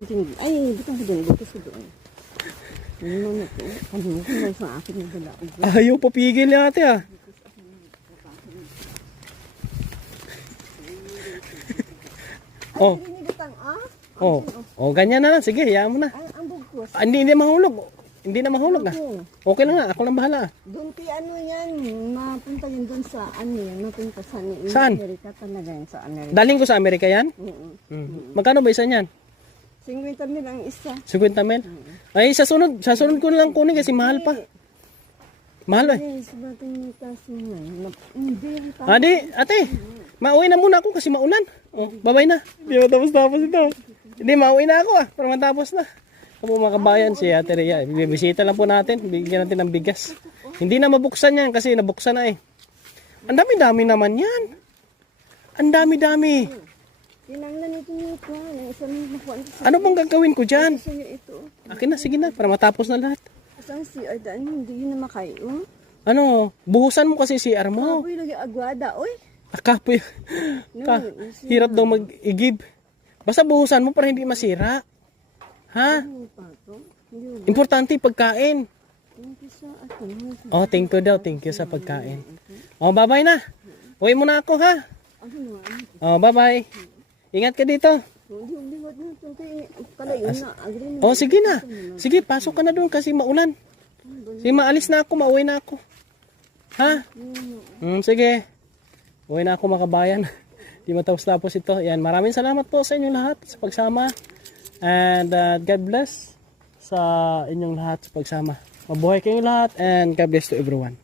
Ay, butang ko doon. Bukas ko doon. Ano na ito? Ano ko na sa akin na dala. Ayaw papigil ni ate ah. Oh. Oh. Oh, ganyan na lang. Sige, hayaan mo na. Ang bugkos. Hindi mahulog. Hindi na mahulog ah. Okay lang nga. Ako lang bahala. Doon kay ano yan. Mapunta yun doon sa ano yan. Mapunta sa Saan? Amerika talaga yan sa Amerika. Daling ko sa Amerika yan? Magkano ba isa niyan? 50 mil ang isa. 50 mil? Ay, sa sunod ko na lang kunin kasi mahal pa. Mahal eh. Yes, bating kasi nga. Hindi. Adi, ate, mauwi na muna ako kasi maulan. Oh, babay na. Hindi matapos-tapos ito. Hindi, mauwi na ako ah, para matapos na. Ako mga kabayan, si Ate Rhea. Bibisita lang po natin, bigyan natin ng bigas. Hindi na mabuksan yan kasi nabuksan na eh. Ang dami-dami naman yan. Ang dami-dami. Tinanglan ito nito. Isang nakuha ito sa Ano bang gagawin ko dyan? sa'yo ito. Akin na, sige na, para matapos na lahat. Isang CR daan, hindi yun na makayo. Ano, buhusan mo kasi CR mo. Apoy lagi agwada, oy. Akapoy. Hirap daw mag-igib. Basta buhusan mo para hindi masira. Ha? Ano pa to? Hindi. Importante pagkain. Thank you sa akin. Oh, thank you daw. Thank you sa pagkain. Oh, bye-bye na. Uwi muna ako ha. Ano nga? Oh, bye-bye. Ingat ka dito. Hindi wag na ito. Kalayo na. Agree na. Oh, sige na. Sige, pasok ka na doon kasi maulan. Sige, maalis na ako. Mauwi na ako. Ha? Sige. Uwi na ako mga kabayan. Di matapos-tapos ito. Yan, maraming salamat po sa inyong lahat sa pagsama. And God bless sa inyong lahat sa pagsama. Mabuhay kayong lahat and God bless to everyone.